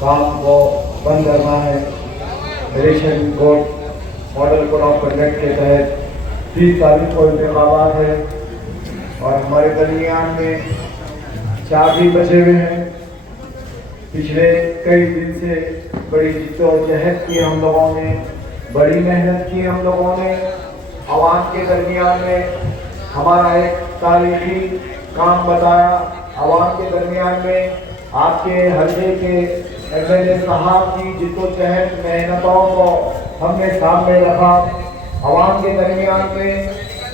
काम को बंद करना है। Election code model code of conduct के तहत 30 तारीख को इंतखाबात है और हमारे दरमियान में 4 भी बचे हुए हैं। पिछले कई दिन से बड़ी जिद्दोजहद की हम लोगों ने, बड़ी मेहनत की हम लोगों ने। आवाम के दरमियान में हमारा एक तारीखी काम बताया। आवाम के दरमियान में आपके हल्के के एमएलए साहब की जिद्दोजहद मेहनतों को हमने सामने रखा। आवाम के दरमियान में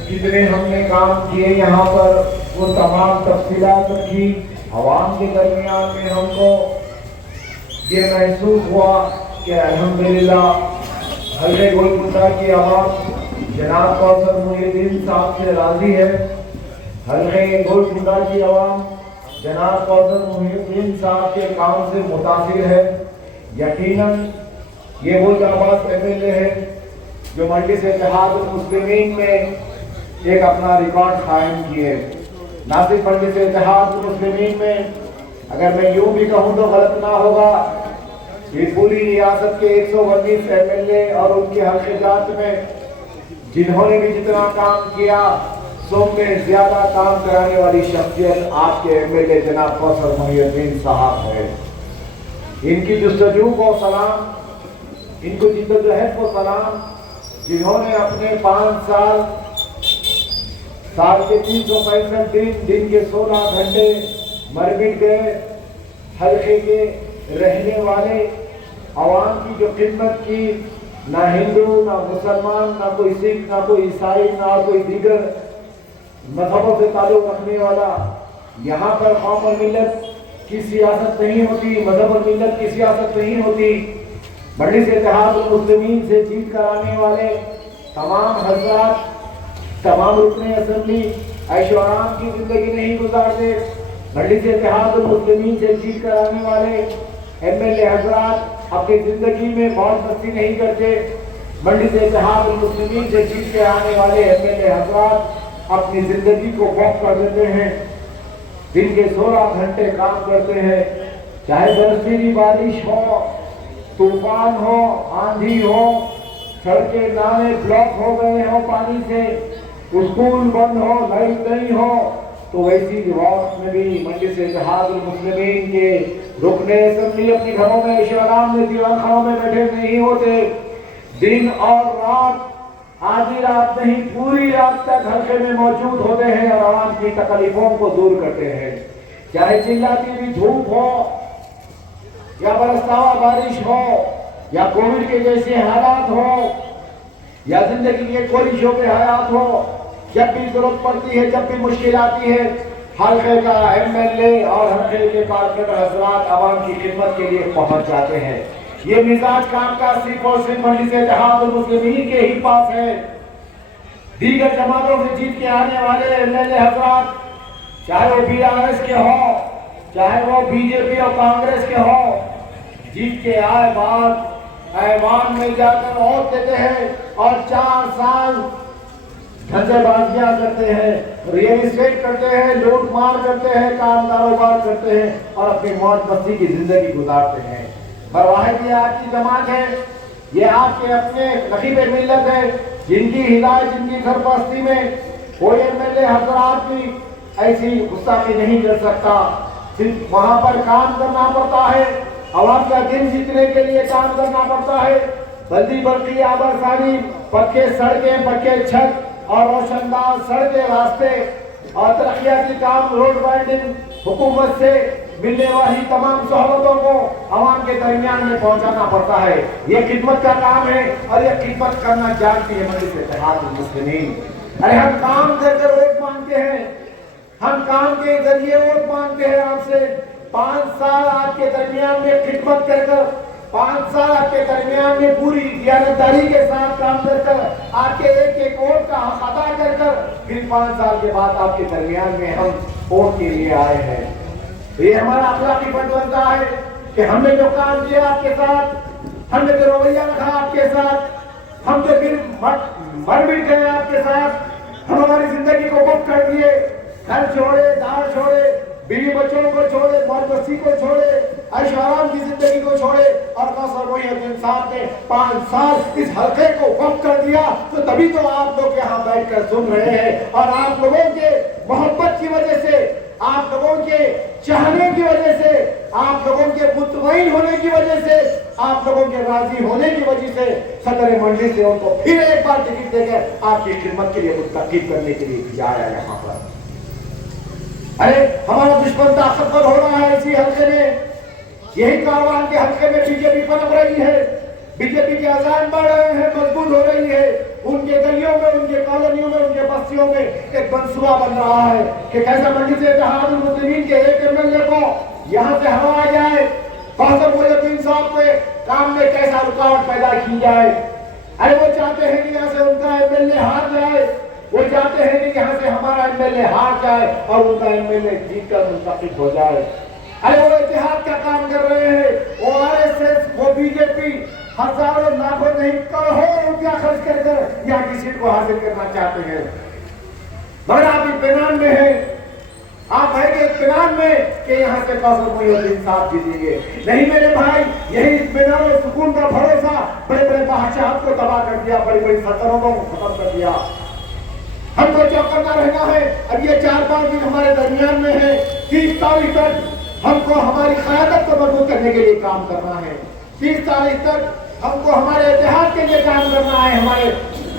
जितने हमने काम किए यहाँ पर वो तमाम तफसीलात रखी। आवाम के दरमियान में हमको ये महसूस हुआ कि अल्हम्दुलिल्लाह हल्के गोलकुंडा की आवाम जनाब कौसर मुहिउद्दीन साहब से राजी है। हल्के गोलकुंडा की आवाम जनाब कौसर मुहिउद्दीन साहब के काम से मुतासिर है। यकीनन ये वो जाबाज एमएलए है जो मजलिस इत्तेहाद मुस्लिमीन में एक अपना रिकॉर्ड कायम किए। ना सिर्फ मजलिस इत्तेहाद मुस्लिमीन में, अगर मैं यूं भी कहूं तो गलत ना होगा, ये पूरी रियासत के 119 एमएलए और उनके हल्के जात में जिन्होंने भी जितना काम किया, सौ में ज्यादा काम कराने वाली शख्सियत आपके एमएलए जनाब कौसर मुहिउद्दीन साहब है। इनकी जुस्तजू को सलाम, इनको जिद्दोजहद को सलाम, जिन्होंने अपने 5 साल के 365 दिन के 16 घंटे मर मिट गए। हल्के के रहने वाले आवाम की जो खिदमत की, ना हिंदू ना मुसलमान ना कोई सिख ना कोई ईसाई ना कोई दीगर मजहबों से ताल्लुक रखने वाला, यहाँ पर कौम और मिल्लत की सियासत नहीं होती, मजहब और मिल्लत की सियासत नहीं होती। मजलिस इत्तेहाद मुस्लिमीन से जीत कराने वाले तमाम हज़रात, तमाम रुकने असेंबली ऐशो आराम की जिंदगी नहीं गुजारते। मजलिस इत्तेहाद मुस्लिमीन से जीत कराने वाले एमएलए हज़रात अपनी जिंदगी में मौज मस्ती नहीं करते। मजलिस इत्तेहाद मुस्लिमीन से जीत के आने वाले एमएलए हज़रात अपनी जिंदगी को वक्फ कर देते हैं। दिन के 16 घंटे काम करते हैं, चाहे बरसीली बारिश हो, तूफान हो, आंधी हो, सड़कें नाले ब्लॉक हो गए हो पानी से, स्कूल बंद हो, लाइट नहीं हो, तो वैसी वक्त में भी मजलिस इत्तेहाद मुस्लिमीन के रुकने असेंबली अपने घरों में ऐशो आराम में दीवान खानों में बैठे नहीं होते। दिन और रात, आधी रात नहीं पूरी रात तक हल्के में मौजूद होते हैं और आवाम की तकलीफों को दूर करते हैं। चाहे चिल्लाती हुई धूप हो या बरसता हुआ बारिश हो या कोविड के जैसे हालात हो या जिंदगी के कोई शोबे हयात हो, जब भी जरूरत पड़ती है, जब भी मुश्किल आती है, हल्के का एमएलए और हल्के के कारकुन हज़रात आवाम की खिदमत के लिए पहुंच जाते हैं। ये मिजाज काम का सिर्फ और सिर्फ मजलिस इत्तेहाद मुस्लिमीन के ही पास है। दीगर जमातों से जीत के आने वाले एमएलए हज़रात, चाहे वो बीआरएस के हो, चाहे वो बीजेपी और कांग्रेस के हो, जीत के आए बाद ऐवान में जाकर वोट देते हैं और 4 साल धंधेबाजियां करते हैं, रियल एस्टेट करते हैं, लूट मार करते हैं, काम कारोबार करते हैं और अपनी मौज मस्ती की जिंदगी गुजारते हैं। पर वाहिद ये आपकी जमात है, ये आपके अपने नकीब मिल्लत है, जिनकी हिदायत, जिनकी सरपरस्ती में कोई एमएलए हज़रात भी ऐसी गुस्ताखी नहीं कर सकता। सिर्फ वहां पर काम करना पड़ता है, आवाम का दिल जीतने के लिए काम करना पड़ता है। बल्दी बल्दी आबरसानी, पक्के सड़कें, पक्के छत और रोशनदार सड़कें, रास्ते और तरक्याती काम, रोड वाइडनिंग, हुकूमत से मिलने वाली तमाम सहूलतों को आवाम के दरमियान में पहुंचाना पड़ता है। यह खिदमत का काम है और यह खिदमत करना जानती है मजलिस इत्तेहाद मुस्लिमीन। अरे हम काम करके वोट मांगते हैं, हम काम के जरिए वोट मांगते हैं आपसे। 5 साल आपके दरमियान में खिदमत कर 5 साल आपके दरमियान में पूरी दियानतदारी के साथ काम कर आपके एक वोट का हक अदा कर फिर 5 साल के बाद आपके दरमियान में हम वोट के लिए आए हैं। ये हमारा अखलाकी फर्ज बनता है कि हमने जो काम किया आपके साथ, हमने जो रवैया रखा आपके साथ, हम जो फिर मर मिट गए आपके साथ, हम हमारी जिंदगी को वक्त कर दिए, घर छोड़े, दार छोड़े, बीवी बच्चों को छोड़े, मौज मस्ती को छोड़े, ऐशो आराम की जिंदगी को छोड़े और कौसर मोहिउद्दीन साहब ने 5 साल इस हल्के को वक्फ कर दिया। तो तभी तो आप लोग यहाँ बैठकर सुन रहे हैं और आप लोगों के मोहब्बत की वजह से, आप लोगों के चाहने की वजह से, आप लोगों के मुतमईन होने की वजह से, आप लोगों के राजी होने की वजह से सदर मंडली से उनको फिर एक बार टिकट देकर आपकी खिदमत के लिए मुस्तकीब करने के लिए भेजा आया यहाँ पर। अरे हमारा दुश्मन ताकतवर हो रहा है इसी हल्के में, यही कारवान के हल्के में बीजेपी पनप रही है, बीजेपी के अजान बढ़ रहे हैं, मजबूत हो रही है। उनके गलियों में, उनके कॉलोनियों में, उनके बस्तियों में एक मंसूबा बन रहा है कि कैसे मंडी से इत्तेहादुल मुस्लिमीन के एक एमएलए को यहाँ से हटाया जाए, कौसर मोहिउद्दीन साहब के काम में कैसा रुकावट पैदा की जाए। अरे वो चाहते हैं कि यहाँ से उनका एमएलए हार जाए, वो चाहते हैं कि यहाँ से हमारा एमएलए हार जाए और उनका एमएलए जीतकर मुंतखब हो जाए। अरे वो इत्तेहाद का काम कर रहे हैं, वो आरएसएस, वो बीजेपी हजारों लाखों नहीं करोड़ों रुपया खर्च कर यहाँ की सीट को हासिल करना चाहते हैं। मगर आप इत्मीनान में हैं, आप है कि इत्मीनान में कि यहाँ से कौसर मोहिउद्दीन साहब जीतेंगे। नहीं मेरे भाई, यही इत्मीनान और सुकून का भरोसा बड़े बड़े बादशाह को तबाह कर दिया, बड़ी बड़ी सल्तनतों को खत्म कर दिया। हमको चौकन्ना रहना है। अब ये 4-5 दिन हमारे दरमियान में है, 30 तारीख तक हमको हमारी क़यादत को मजबूत करने के लिए काम करना है। 30 तारीख तक हमको हमारे इत्तेहाद के लिए काम करना है, हमारे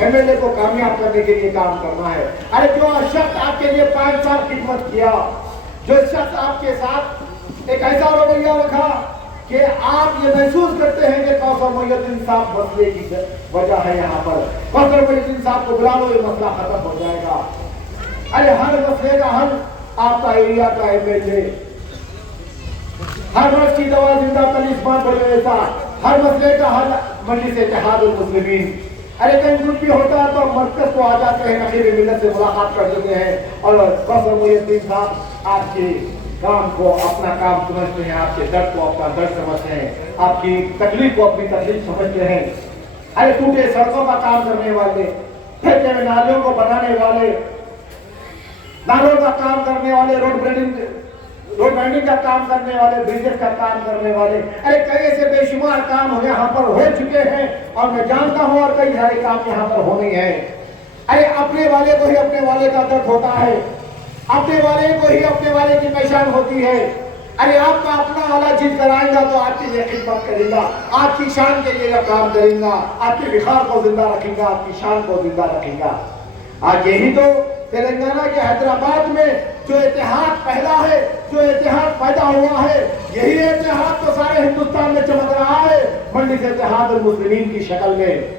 एमएलए को कामयाब करने के लिए काम करना है। अरे जो शख्स आपके लिए 5 साल खिदमत किया, जो शख्स आपके साथ एक ऐसा रवैया रखा कि आप ये महसूस करते हैं कि कौसर मोहिउद्दीन साहब मसले की वजह है, यहाँ पर कौसर मोहिउद्दीन साहब को बुला लो, ये मसला खत्म हो जाएगा। अरे हर मसले का हल आपका एरिया का एमएलए, हर रोज की दवा जिंदा तलिस्मान बड़े ऐसा, हर मसले का हल मंडी से इत्तेहादुल मुस्लिमीन। अरे कहीं कुछ भी होता है तो मरकज को आ जाते हैं, नकीब मिल्लत से मुलाकात कर देते हैं और कौसर मोहिउद्दीन साहब आपके काम को अपना काम समझते हैं, आपके दर्द को अपना दर्द समझते हैं, आपकी तकलीफ को अपनी तकलीफ समझते हैं। अरे टूटे सड़कों का काम करने वाले, फैले हुए नालियों को बनाने वाले, नालों का काम करने वाले, रोड ब्रेडिंग का काम करने वाले, ब्रिजेस का काम करने वाले, अरे कई ऐसे बेशुमार काम यहाँ पर हो चुके हैं और मैं जानता हूँ और कई सारे काम यहाँ पर होने हैं। अरे अपने वाले को ही अपने वाले का दर्द होता है, अपने वाले को ही अपने वाले की पहचान होती है। अरे आपका अपना वाला जीत कराएगा तो आपके लिए खिदमत करेगा, आपकी शान के लिए काम करेगा, आपके विखार को जिंदा रखेगा, आपकी शान को जिंदा रखेगा। आज यही तो तेलंगाना के हैदराबाद में जो इत्तेहाद पहला है, जो इत्तेहाद पैदा हुआ है, यही इत्तेहाद तो सारे हिंदुस्तान में चमक रहा है मंडी से इत्तेहादुल मुस्लिमीन की शक्ल में।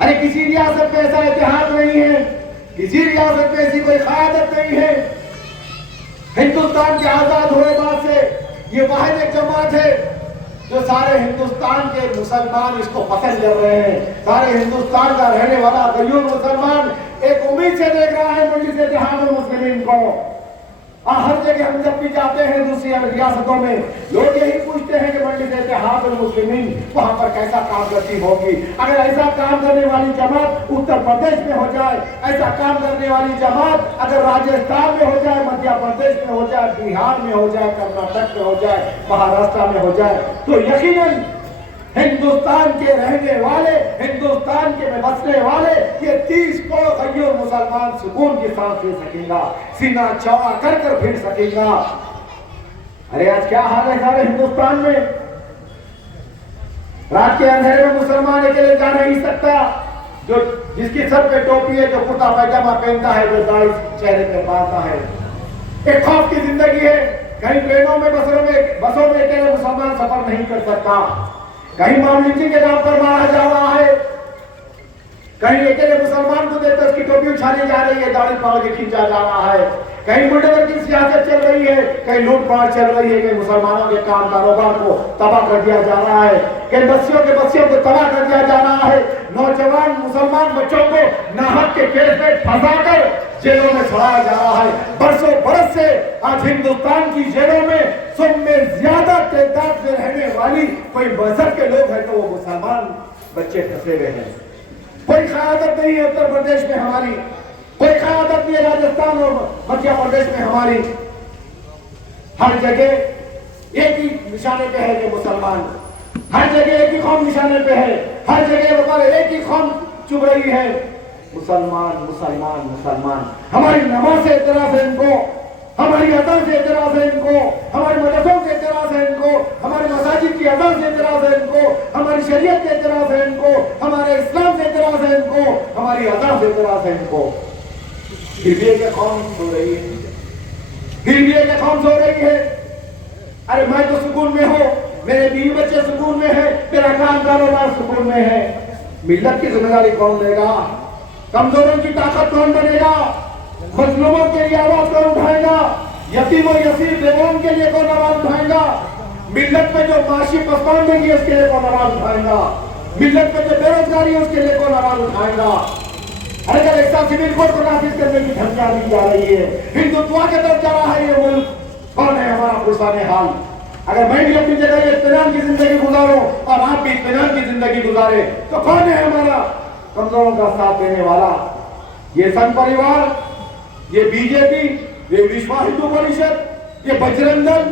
अरे किसी रियासत में ऐसा इत्तेहाद नहीं है, किसी रियासत में ऐसी कोई क़यादत नहीं है। हिंदुस्तान के आजाद होने बाद से ये वाहिद एक जमात है जो सारे हिंदुस्तान के मुसलमान इसको पसंद कर रहे हैं। सारे हिंदुस्तान का रहने वाला गरीब मुसलमान एक उम्मीद से देख रहा है मंडी से इत्तेहादुल मुस्लिमीन को। और हर जगह हम जब भी जाते हैं दूसरी रियासतों में, लोग यही पूछते हैं कि मंडी से इत्तेहादुल मुस्लिमीन वहां पर कैसा काम करती होगी। अगर ऐसा काम करने वाली जमात उत्तर प्रदेश में हो जाए, ऐसा काम करने वाली जमात अगर राजस्थान में हो जाए, मध्य प्रदेश में हो जाए, बिहार में हो जाए, कर्नाटक में हो जाए, महाराष्ट्र में हो जाए, तो यकीनन हिंदुस्तान के रहने वाले, हिंदुस्तान के में बसने वाले ये 30 करोड़ गरीब मुसलमान सुकून की सांस ले सकेगा, सीना चौड़ा कर कर फिर सकेगा। अरे आज क्या हाल है सारे हिंदुस्तान में। रात के अंधेरे में मुसलमान अकेले जा नहीं सकता, जो जिसकी सर पे टोपी है, जो कुर्ता पैजामा पहनता है, जो दाढ़ी चेहरे पे बांधता है, एक खौफ की जिंदगी है। कहीं ट्रेनों में, बसों में अकेले मुसलमान सफर नहीं कर सकता, कहीं मामूली के नाम पर मारा जा रहा है, कहीं अकेले मुसलमान को देखकर उसकी टोपी उछाली जा रही है, दाढ़ी पाव के खींचा जा रहा है, कहीं मुल्क की सियासत चल रही है, कहीं लूटपाट चल रही है, कहीं मुसलमानों के काम कारोबार को तबाह कर दिया जा रहा है, कहीं बस्तियों को तबाह कर दिया जा रहा है, नौजवान मुसलमान बच्चों को नाहक के केस में फंसाकर जेलों में छुड़ाया जा रहा है। बरसों बरस से आज हिंदुस्तान की जेलों में 100 में ज्यादा तादाद में रहने वाली कोई मजहब के लोग हैं तो वो मुसलमान बच्चे फंसे हुए हैं। कोई क़यादत नहीं है उत्तर प्रदेश में हमारी, कोई क़यादत नहीं है राजस्थान और मध्य प्रदेश में हमारी। हर जगह एक ही निशाने पे है कि मुसलमान, हर जगह एक ही कौम निशाने पे है, हर जगह बता एक ही कौम चुभ रही है, मुसलमान मुसलमान मुसलमान। हमारी नमाज से एतराज है इनको, हमारी अदा से एतराज है इनको, हमारे मदरसों से एतराज है इनको, हमारे मसाजिद की अदा से एतराज है इनको, हमारी शरीयत से एतराज है इनको, हमारे इस्लाम से एतराज है इनको, हमारी अदा से एतराज है इनको। फिर भी एक कौम सो रही है, फिर भी एक कौम सो रही है। अरे मैं तो सुकून में हूँ, मेरे बीवी बच्चे सुकून में है, मेरा काम कारोबार सुकून में है। मिल्लत की जिम्मेदारी कौन लेगा? कमजोरों की ताकत कौन बनेगा? मजलूमों के लिए आवाज कौन उठाएगा? यतीम और यसीर बेगम के लिए कौन आवाज उठाएगा? मिल्लत में जो माशी पसमानदगी है उसके लिए कौन आवाज उठाएगा? मिल्लत में जो बेरोजगारी है उसके लिए कौन आवाज उठाएगा? अरे कल एक सिविल कोड को नाफिज करने की धमकियां दी जा रही है, हिंदुत्व की तरफ जा रहा है ये मुल्क। कौन है हमारा पुरसाने हाल? अगर मैं भी अपनी जगह इत्मीनान की जिंदगी गुजारूं और आप भी इत्मीनान की जिंदगी गुजारे तो कौन है हमारा कमजोरों का साथ देने वाला? ये संघ परिवार, ये बीजेपी, ये विश्व हिंदू परिषद, ये बजरंग दल,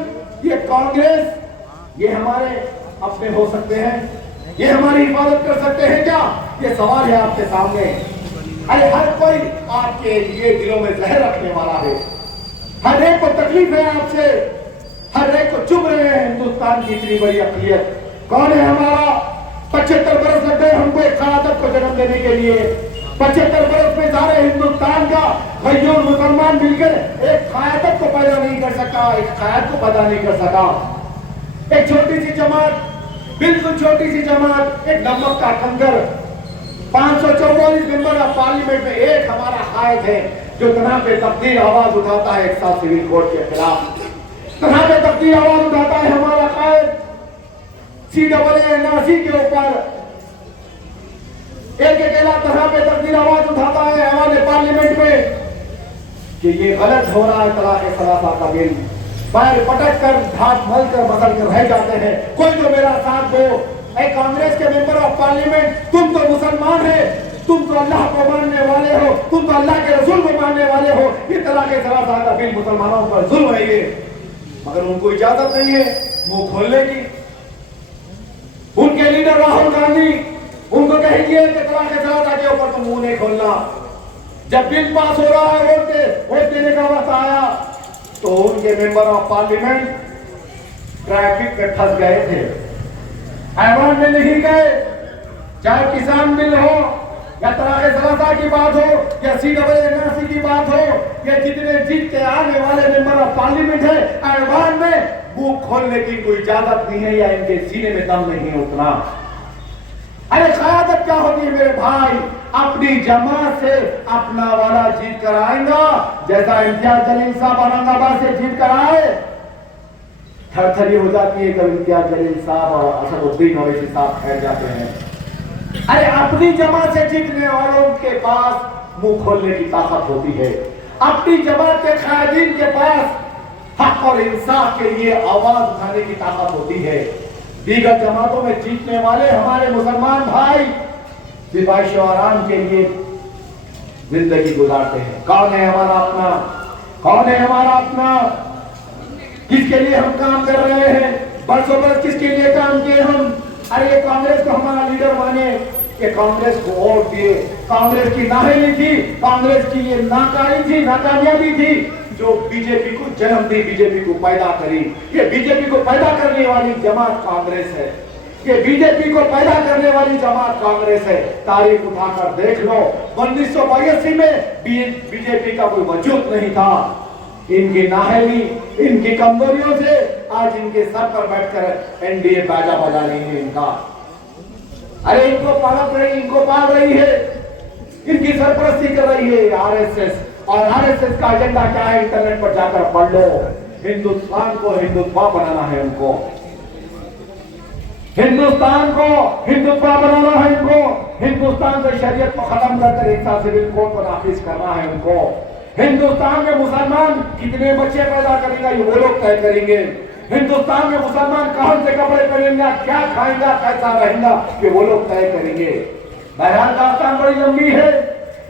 ये कांग्रेस, ये हमारे अपने हो सकते हैं? ये हमारी हिफाजत कर सकते हैं क्या? ये सवाल है आपके सामने। अरे हर कोई आपके लिए दिलों में जहर रखने वाला है, हर एक को तकलीफ है आपसे, हर एक को चुभ रहे हैं हिंदुस्तान की इतनी बड़ी अक़लियत। कौन है हमारा? 75 बरस लग गए हमको एक क़यादत को जन्म देने के लिए। 75 बरस में सारे हिंदुस्तान का भाइयों मुसलमान मिलकर एक क़यादत को पैदा नहीं कर सका, एक क़यादत को पैदा नहीं कर सका। एक छोटी सी जमात, बिल्कुल छोटी सी जमात, एक नमक का कंकर, 544 मेंबर ऑफ पार्लियामेंट में एक हमारा कायद है जो तना पे तब्दील आवाज उठाता है एक साथ सिविल कोड के खिलाफ। तना पे तब्दील आवाज उठाता है हमारा कायद CAA के ऊपर। एक अकेला तरह पे तब्दील आवाज उठाता है हमारे पार्लियामेंट में कि ये गलत हो रहा है तलाक़ सलासा का बिल। पैर पटक कर, हाथ मल कर, बदल कर रह जाते हैं। कोई तो मेरा साथ दो। कांग्रेस के मेंबर ऑफ पार्लियामेंट, तुम तो मुसलमान है, तुम तो अल्लाह को मानने वाले हो, तुम तो अल्लाह के रसूल को मानने वाले हो। ये तलाक़ सलासा का बिल मुसलमानों पर जुल्म है ये, मगर उनको इजाजत नहीं है मुंह खोलने की। उनके लीडर राहुल गांधी उनको कहेंगे कि तलाक़ सलासा के ऊपर तुम मुंह नहीं खोलना। जब बिल पास हो रहा है, वोट देने का वक्त आया तो उनके मेंबर ऑफ पार्लियामेंट ट्रैफिक में फंस गए थे, ऐवान में नहीं गए। चाहे किसान बिल हो या तलाक़ सलासा की बात हो या CAA की बात हो या जितने जीत के आने वाले मेंबर ऑफ पार्लियामेंट है, ऐवान में मुंह खोलने की कोई इजाजत नहीं है या इनके सीने में दम नहीं है उतना। अरे क़यादत क्या होती है मेरे भाई? अपनी जमात से अपना वाला जीत कर आएगा, जैसा इम्तियाज जलील साहब औरंगाबाद से जीत कर आए। थरथरी हो जाती है जब इम्तियाज जलील साहब और असदुद्दीन ओवैसी साहब ठहर जाते हैं। अरे अपनी जमात से जीतने वालों के पास मुंह खोलने की ताकत होती है, अपनी जमात के कायदीन के पास हक और इंसाफ के लिए आवाज उठाने की ताकत होती है। दीगर जमातों में जीतने वाले हमारे मुसलमान भाई सिपाही आराम के लिए जिंदगी गुजारते हैं। कौन है हमारा अपना? कौन है हमारा अपना? किसके लिए हम काम कर रहे हैं? बरसों बरस किसके लिए काम किए हम? अरे ये कांग्रेस को हमारा लीडर माने, ये कांग्रेस को वोट दिए, कांग्रेस की नाहेली थी, कांग्रेस की ये नाकामी थी, नाकामयाबी थी जो बीजेपी को जन्म दी, बीजेपी को पैदा करी। ये बीजेपी को पैदा करने वाली जमात कांग्रेस है, ये बीजेपी को पैदा करने वाली जमात कांग्रेस है। तारीख उठाकर देख लो, 1982 में बीजेपी का कोई वजूद नहीं था। इनकी नाहेली, इनकी कमजोरियों से आज इनके सर पर बैठकर एनडीए बाजा बजा रही है इनका। अरे इनको पाल रही, इनको पाल रही है, इनकी सरपरस्ती कर रही है आरएसएस। और आरएसएस का एजेंडा क्या है? इंटरनेट पर जाकर पढ़ लो। हिंदुस्तान को हिंदुत्व बनाना है उनको, हिंदुस्तान को हिंदुत्व बनाना है इनको, हिंदुस्तान से शरीयत को खत्म करकर एक साथ सिविल कोड को नाफिज करना है उनको। हिंदुस्तान में मुसलमान कितने बच्चे पैदा करेगा ये वो लोग तय करेंगे। हिंदुस्तान में मुसलमान कौन से कपड़े पहनेंगे, क्या खाएंगा, कैसा रहेगा, कि वो लोग तय करेंगे। बहरहाल दास्तान बड़ी लंबी है,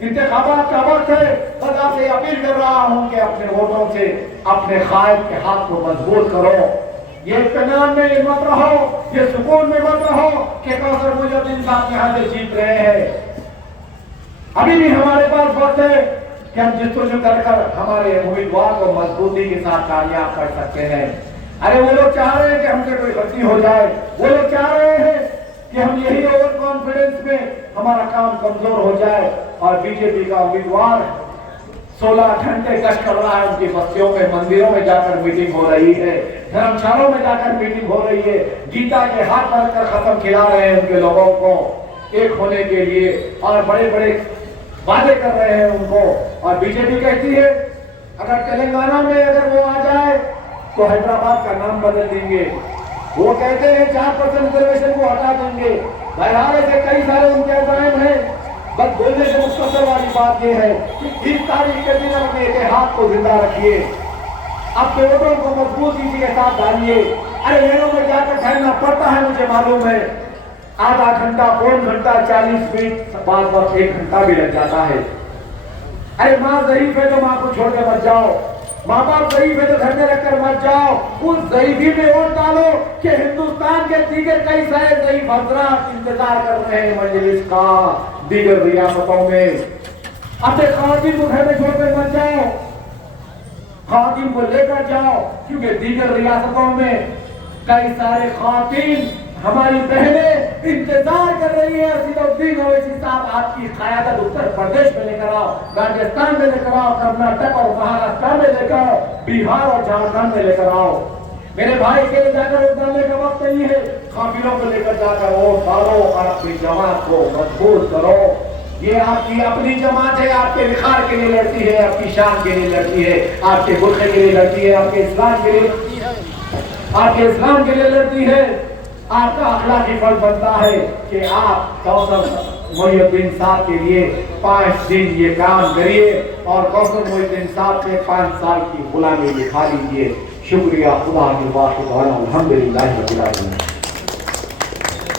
इंतखाबात का वक्त है। बस आपसे अपील कर रहा हूं कि अपने वोटों से अपने कायद के हाथ को मजबूत करो। ये इत्मीनान में मत रहो, ये सुकून में मत रहो कि कौसर मुइनुद्दीन साहब यहाँ से जीत रहे हैं। अभी भी हमारे पास वक्त है कि हम जिस्तुजू कर हमारे उम्मीदवार को मजबूती के साथ कामयाब कर सकते हैं। अरे वो लोग चाह रहे हैं कि हमसे कोई गलती हो जाए, वो लोग चाह रहे हैं कि हम यही ओवर कॉन्फिडेंस में हमारा काम कमजोर हो जाए। और बीजेपी का उम्मीदवार 16 घंटे गश्त कर रहा है, उनकी बस्तियों में, मंदिरों में जाकर मीटिंग हो रही है, धर्मशालों में जाकर मीटिंग हो रही है, गीता के हाथ पकड़कर खत्म खिला रहे हैं उनके लोगों को एक होने के लिए, और बड़े बड़े वादे कर रहे हैं उनको। और बीजेपी कहती है अगर तेलंगाना में अगर वो आ जाए तो हैदराबाद का नाम बदल देंगे। वो कहते हैं 4% रिजर्वेशन को हटा देंगे। बहरहाल ऐसे कई सारे उनके अज़ाइम हैं। बस बोलने से मुख्तसर वाली बात यह है कि 30 तारीख के दिन अपने इतिहाद को जिंदा रखिए, अपने वोटों को मजबूती के साथ डालिए। अरे लेनों में जाकर ठहरना पड़ता है, मुझे मालूम है, आधा घंटा, पौन घंटा, 40 मिनट, बाद वक्त 1 घंटा भी लग जाता है। अरे माँ ज़ईफ है तो माँ को छोड़ के मत जाओ, माँ बाप ज़ईफ है तो घर में रखकर मत जाओ। उस ज़ईफी में वोट डालो कि हिंदुस्तान के दीगर कई सारे ज़ईफ हज़रात इंतजार कर रहे हैं मजलिस का दीगर रियासतों में। अपने ख़वातीन को घर में छोड़कर मत जाओ, ख़वातीन को लेकर जाओ, क्योंकि दीगर रियासतों में कई सारे ख़वातीन हमारी बहनें इंतजार कर रही है। असदुद्दीन ओवैसी साहब आपकी क़यादत उत्तर प्रदेश में लेकर आओ, राजस्थान में लेकर आओ, कर्नाटक और महाराष्ट्र में लेकर आओ, बिहार और झारखंड में लेकर आओ। मेरे भाई के लिए जाकर वोट डालने का वक्त नहीं है, काफिलों को लेकर जाकर वोट डालो और अपनी जमात को मजबूत करो। ये आपकी अपनी जमात है, आपके विखार के लिए लड़ती है, आपकी शान के लिए लड़ती है, आपके बुर्खे के लिए लड़ती है, आपके इस्लाम के लिए लड़ती है, आपके इस्लाम के लिए लड़ती है। आपका अखलाकी फर्ज बनता है कि आप कौसर मुइनुद्दीन साहब के लिए 5 दिन ये काम करिए और कौसर मुइनुद्दीन साहब के 5 साल की गुलामी दिखा लीजिए। शुक्रिया। खुदा की बात, अल्हम्दुलिल्लाह रब्बिल आलमीन।